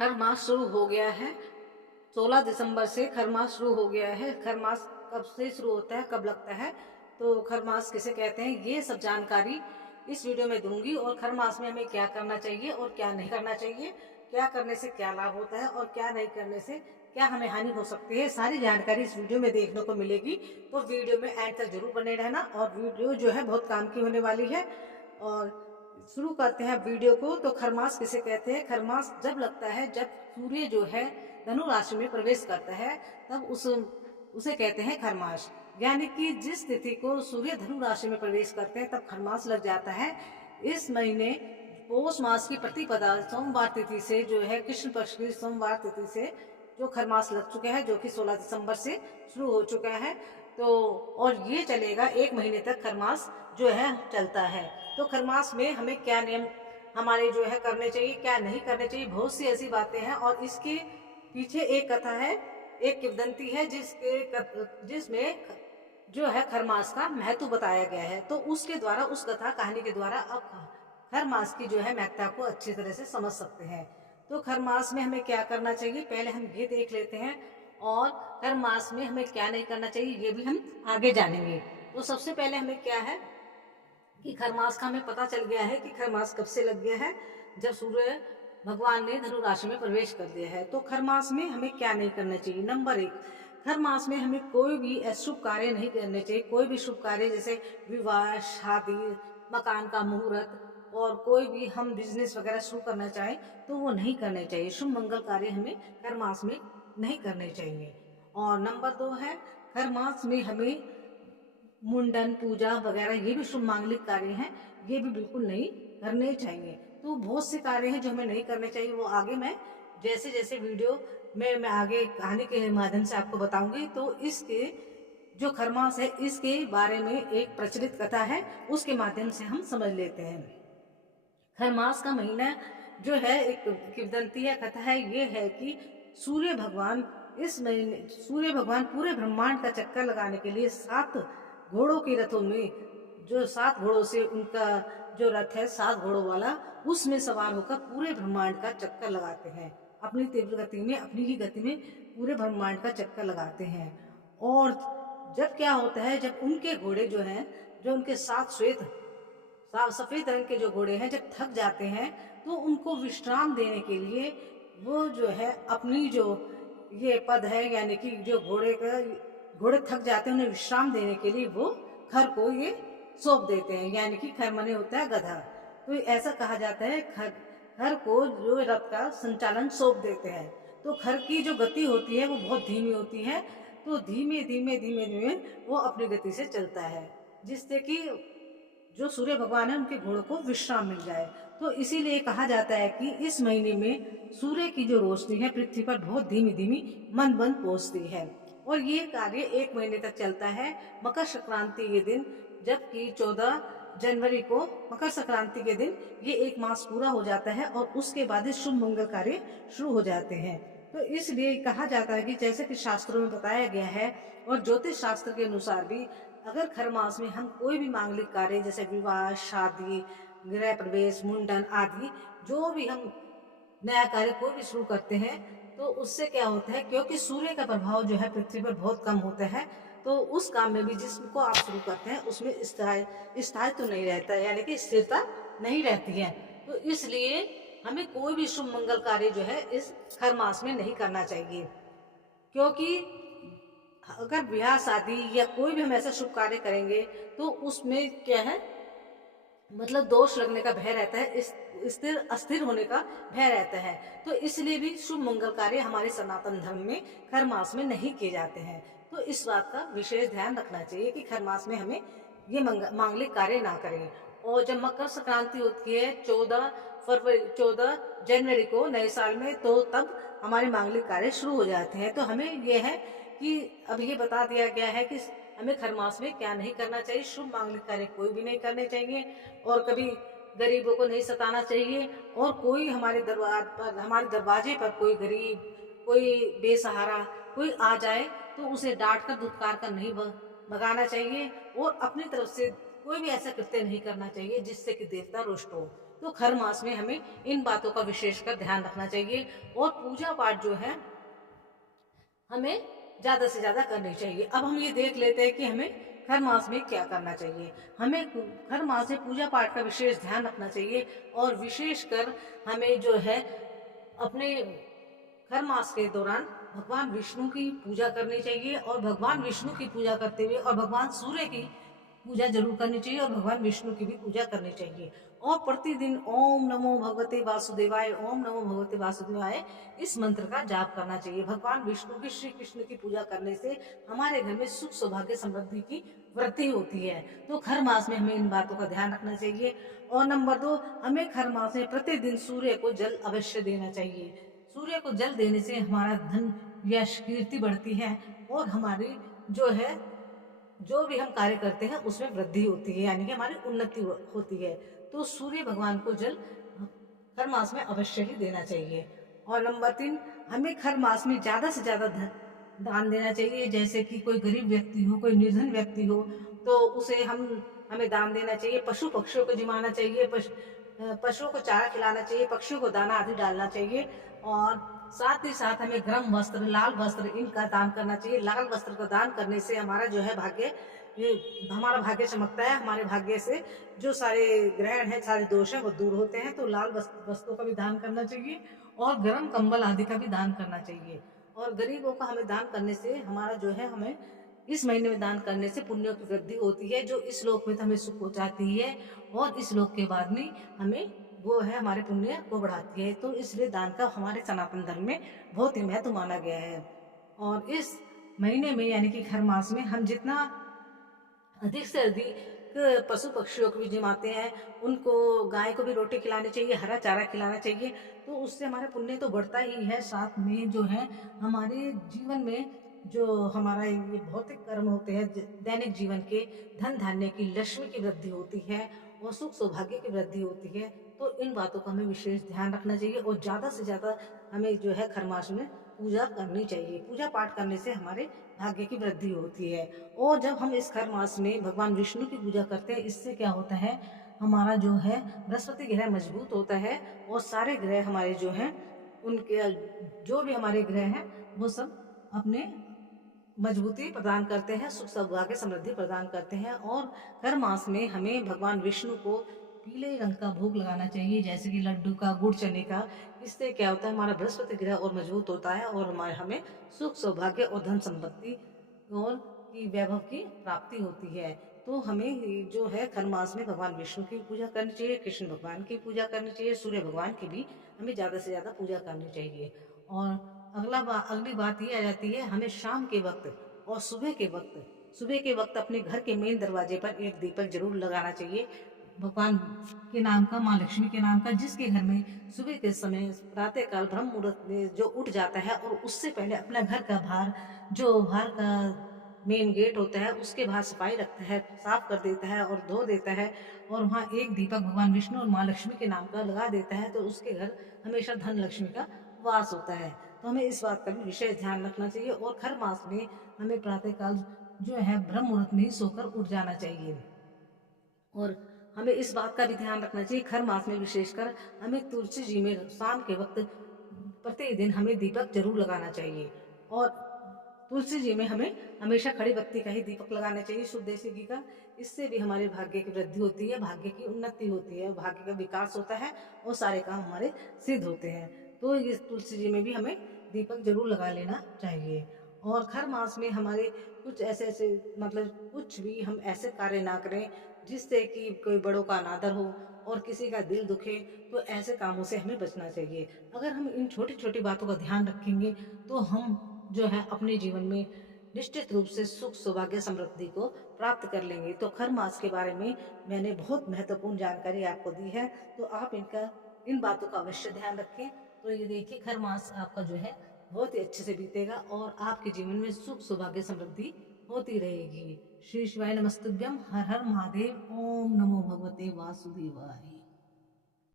खरमास शुरू हो गया है। 16 दिसंबर से खरमास शुरू हो गया है। खरमास कब से शुरू होता है, कब लगता है, तो खरमास किसे कहते हैं, ये सब जानकारी इस वीडियो में दूंगी। और खरमास में हमें क्या करना चाहिए और क्या नहीं करना चाहिए, क्या करने से क्या लाभ होता है और क्या नहीं करने से क्या हमें हानि हो सकती है, सारी जानकारी इस वीडियो में देखने को मिलेगी। तो वीडियो में एंड तक जरूर बने रहना। और वीडियो जो है बहुत काम की होने वाली है। और शुरू करते हैं वीडियो को। तो खरमास किसे कहते हैं? खरमास जब लगता है जब सूर्य जो है धनु राशि में प्रवेश करता है, तब उसे कहते हैं खरमास। यानी कि जिस तिथि को सूर्य धनु राशि में प्रवेश करते हैं तब खरमास लग जाता है। इस महीने पौष मास की प्रतिपदा सोमवार तिथि से जो है, कृष्ण पक्ष की सोमवार तिथि से जो खरमास लग चुका है, जो कि 16 दिसंबर से शुरू हो चुका है। तो और ये चलेगा 1 महीने तक खरमास जो है चलता है। तो खरमास में हमें क्या नियम हमारे जो है करने चाहिए, क्या नहीं करने चाहिए, बहुत सी ऐसी बातें हैं। और इसके पीछे एक कथा है, एक किंवदंती है जिसमें जो है खरमास का महत्व बताया गया है। तो उसके द्वारा, उस कथा कहानी के द्वारा अब खरमास की जो है महत्ता को अच्छी तरह से समझ सकते हैं। तो खरमास में हमें क्या करना चाहिए, पहले हम ये देख लेते हैं। और खरमास में हमें क्या नहीं करना चाहिए, ये भी हम आगे जानेंगे। तो सबसे पहले हमें क्या है कि खरमास का हमें पता चल गया है कि खरमास कब से लग गया है, जब सूर्य भगवान ने धनु राशि में प्रवेश कर दिया है। तो खरमास में हमें क्या नहीं करना चाहिए? नंबर 1, खरमास में हमें कोई भी शुभ कार्य नहीं करने चाहिए। कोई भी शुभ कार्य जैसे विवाह, शादी, मकान का मुहूर्त, और कोई भी हम बिजनेस वगैरह शुरू करना चाहें तो वो नहीं करने चाहिए। शुभ मंगल कार्य हमें खरमास में नहीं करने चाहिए। और नंबर 2 है, खरमास में हमें मुंडन, पूजा वगैरह ये भी शुभ मांगलिक कार्य हैं, ये भी बिल्कुल नहीं करने चाहिए। तो बहुत से कार्य हैं जो हमें नहीं करने चाहिए। वो आगे मैं जैसे जैसे वीडियो में मैं आगे कहानी के माध्यम से आपको बताऊंगी। तो इसके जो खरमास है, इसके बारे में एक प्रचलित कथा है, उसके माध्यम से हम समझ लेते हैं। खरमास का महीना जो है, एक किंवदंती है, कथा है, ये है कि सूर्य भगवान इस महीने सूर्य भगवान पूरे ब्रह्मांड का चक्कर लगाने के लिए 7 घोड़ों के रथों में, जो 7 घोड़ों से उनका जो रथ है 7 घोड़ों वाला, उसमें सवार होकर पूरे ब्रह्मांड का चक्कर लगाते हैं। अपनी तीव्र गति में, अपनी ही गति में पूरे ब्रह्मांड का चक्कर लगाते हैं। और जब क्या होता है, जब उनके घोड़े जो हैं, जो उनके 7 सफेद रंग के जो घोड़े हैं, जब थक जाते हैं तो उनको विश्राम देने के लिए वो जो है अपनी जो ये पद है, यानी कि जो घोड़े थक जाते हैं उन्हें विश्राम देने के लिए वो खर को ये सौंप देते हैं। यानी कि खर मने होता है गधा। तो ऐसा कहा जाता है, खर को जो रथ का संचालन सौंप देते हैं। तो खर की जो गति होती है वो बहुत धीमी होती है। तो धीमे धीमे धीमे धीमे वो अपनी गति से चलता है, जिससे कि जो सूर्य भगवान है उनके घोड़ों को विश्राम मिल जाए। तो इसीलिए कहा जाता है कि इस महीने में सूर्य की जो रोशनी है पृथ्वी पर बहुत धीमी धीमी मंद मंद पहुंचती है। और ये कार्य 1 महीने तक चलता है। मकर संक्रांति के दिन, जबकि 14 जनवरी को मकर संक्रांति के दिन ये 1 मास पूरा हो जाता है और उसके बाद ही शुभ मंगल कार्य शुरू हो जाते हैं। तो इसलिए कहा जाता है कि जैसे कि शास्त्रों में बताया गया है, और ज्योतिष शास्त्र के अनुसार भी, अगर खरमास में हम कोई भी मांगलिक कार्य जैसे विवाह, शादी, गृह प्रवेश, मुंडन आदि, जो भी हम नया कार्य कोई भी शुरू करते हैं, तो उससे क्या होता है, क्योंकि सूर्य का प्रभाव जो है पृथ्वी पर बहुत कम होता है, तो उस काम में भी जिसको आप शुरू करते हैं उसमें स्थायित्व तो नहीं रहता है, यानी कि स्थिरता नहीं रहती है। तो इसलिए हमें कोई भी शुभ मंगल कार्य जो है इस खरमास में नहीं करना चाहिए। क्योंकि अगर ब्याह शादी या कोई भी हम ऐसा शुभ कार्य करेंगे तो उसमें क्या है, मतलब दोष लगने का भय रहता है, स्थिर अस्थिर होने का भय रहता है। तो इसलिए भी शुभ मंगल कार्य हमारे सनातन धर्म में खरमास में नहीं किए जाते हैं। तो इस बात का विशेष ध्यान रखना चाहिए कि खरमास में हमें ये मांगलिक कार्य ना करें। और जब मकर संक्रांति होती है 14 जनवरी को नए साल में, तो तब हमारे मांगलिक कार्य शुरू हो जाते हैं। तो हमें यह है कि अब ये बता दिया गया है कि हमें खरमास में क्या नहीं करना चाहिए। शुभ मांगलिक कार्य कोई भी नहीं करने चाहिए, और कभी गरीबों को नहीं सताना चाहिए। और कोई हमारे दरवाजे पर कोई गरीब, कोई बेसहारा कोई आ जाए तो उसे डांट कर धुतकार कर नहीं भगाना चाहिए। और अपनी तरफ से कोई भी ऐसा कृत्य नहीं करना चाहिए जिससे कि देवता रुष्ट हो। तो खर मास में हमें इन बातों का विशेषकर ध्यान रखना चाहिए। और पूजा पाठ जो है हमें ज़्यादा से ज़्यादा करनी चाहिए। अब हम ये देख लेते हैं कि हमें खर मास में क्या करना चाहिए। हमें खर मास में पूजा पाठ का विशेष ध्यान रखना चाहिए और विशेषकर हमें जो है अपने खर मास के दौरान भगवान विष्णु की पूजा करनी चाहिए और भगवान विष्णु की पूजा करते हुए और भगवान सूर्य की पूजा जरूर करनी चाहिए और भगवान विष्णु की भी पूजा करनी चाहिए। और प्रतिदिन ओम नमो भगवते वासुदेवाय, ओम नमो भगवते वासुदेवाय इस मंत्र का जाप करना चाहिए। भगवान विष्णु की, श्री कृष्ण की पूजा करने से हमारे घर में सुख सौभाग्य समृद्धि की वृद्धि होती है। तो खर मास में हमें इन बातों का ध्यान रखना चाहिए। और नंबर 2, हमें खर मास में प्रतिदिन सूर्य को जल अवश्य देना चाहिए। सूर्य को जल देने से हमारा धन, यश, कीर्ति बढ़ती है और हमारी जो है जो भी हम कार्य करते हैं उसमें वृद्धि होती है, यानी कि हमारी उन्नति होती है। तो सूर्य भगवान को जल खर मास में अवश्य ही देना चाहिए। और नंबर 3, हमें खर मास में ज्यादा से ज्यादा दान देना चाहिए। जैसे कि कोई गरीब व्यक्ति हो, कोई निर्धन व्यक्ति हो, तो उसे हमें दान देना चाहिए। पशु पक्षियों को जिमाना चाहिए, पशुओं को चारा खिलाना चाहिए, पक्षियों को दाना आदि डालना चाहिए। और साथ ही साथ हमें गर्म वस्त्र, लाल वस्त्र इनका दान करना चाहिए। लाल वस्त्र का दान करने से हमारा जो है हमारा भाग्य चमकता है। हमारे भाग्य से जो सारे ग्रहण है, सारे दोष है वो दूर होते हैं। तो लाल वस्त्रों का भी दान करना चाहिए और गर्म कंबल आदि का भी दान करना चाहिए। और गरीबों का हमें दान करने से हमारा जो है, हमें इस महीने में दान करने से पुण्यों की वृद्धि होती है, जो इस लोक में तो हमें सुख पहुंचाती है और इस लोक के बाद में हमें वो है हमारे पुण्य को बढ़ाती है। तो इसलिए दान का हमारे सनातन धर्म में बहुत ही महत्व माना गया है। और इस महीने में यानी कि खर मास में हम जितना अधिक से अधिक पशु पक्षियों को भी जिमाते हैं, उनको, गाय को भी रोटी खिलानी चाहिए, हरा चारा खिलाना चाहिए। तो उससे हमारा पुण्य तो बढ़ता ही है, साथ में जो है हमारे जीवन में जो हमारा ये भौतिक कर्म होते हैं, दैनिक जीवन के, धन धान्य की, लक्ष्मी की वृद्धि होती है और सुख सौभाग्य की वृद्धि होती है। तो इन बातों का हमें विशेष ध्यान रखना चाहिए और ज्यादा से ज्यादा हमें जो है खर मास में पूजा करनी चाहिए। पूजा पाठ करने से हमारे भाग्य की वृद्धि होती है। और जब हम इस खर मास में भगवान विष्णु की पूजा करते हैं, इससे क्या होता है, हमारा जो है बृहस्पति ग्रह मजबूत होता है और सारे ग्रह हमारे जो हैं, उनके जो भी हमारे ग्रह हैं वो सब अपने मजबूती प्रदान करते हैं, सुख सौभाग्य समृद्धि प्रदान करते हैं। और हर मास में हमें भगवान विष्णु को पीले रंग का भोग लगाना चाहिए, जैसे कि लड्डू का, गुड़ चने का। इससे क्या होता है, हमारा बृहस्पति ग्रह और मजबूत होता है और हमारे हमें सुख सौभाग्य और धन संपत्ति और की वैभव की प्राप्ति होती है। तो हमें जो है खर मास में भगवान विष्णु की पूजा करनी चाहिए, कृष्ण भगवान की पूजा करनी चाहिए, सूर्य भगवान की भी हमें ज्यादा से ज्यादा पूजा करनी चाहिए। और अगली बात ये आ जाती है, हमें शाम के वक्त और सुबह के वक्त अपने घर के मेन दरवाजे पर एक दीपक जरूर लगाना चाहिए, भगवान के नाम का, माँ लक्ष्मी के नाम का। जिसके घर में सुबह के समय प्रातः काल ब्रह्म मुहूर्त में जो उठ जाता है और उससे पहले अपना घर का बाहर का मेन गेट होता है उसके बाहर सफाई रखता है, साफ कर देता है और धो देता है और वहाँ एक दीपक भगवान विष्णु और माँ लक्ष्मी के नाम का लगा देता है, तो उसके घर हमेशा धन लक्ष्मी का वास होता है। तो हमें इस बात का भी विशेष ध्यान रखना चाहिए। और खर मास में हमें प्रातः काल जो है ब्रह्म मुहूर्त में ही सोकर उठ जाना चाहिए। और हमें इस बात का भी ध्यान रखना चाहिए, खर मास में विशेषकर हमें तुलसी जी में शाम के वक्त प्रतिदिन हमें दीपक जरूर लगाना चाहिए। और तुलसी जी में हमें हमेशा खड़ी बत्ती का ही दीपक लगाना चाहिए, शुद्ध देसी घी का। इससे भी हमारे भाग्य की वृद्धि होती है, भाग्य की उन्नति होती है, भाग्य का विकास होता है और सारे काम हमारे सिद्ध होते हैं। तो इस तुलसी जी में भी हमें दीपक जरूर लगा लेना चाहिए। और खर मास में हमारे कुछ ऐसे मतलब कुछ भी हम ऐसे कार्य ना करें जिससे कि कोई बड़ों का अनादर हो और किसी का दिल दुखे, तो ऐसे कामों से हमें बचना चाहिए। अगर हम इन छोटी छोटी बातों का ध्यान रखेंगे तो हम जो है अपने जीवन में निश्चित रूप से सुख सौभाग्य समृद्धि को प्राप्त कर लेंगे। तो खर मास के बारे में मैंने बहुत महत्वपूर्ण जानकारी आपको दी है, तो आप इन बातों का अवश्य ध्यान रखें। तो ये देखिए, खर मास आपका जो है बहुत ही अच्छे से बीतेगा और आपके जीवन में सुख सौभाग्य समृद्धि होती रहेगी। श्री शिवाय नमस्तुभ्यम। हर हर महादेव। ओम नमो भगवते वासुदेवाय।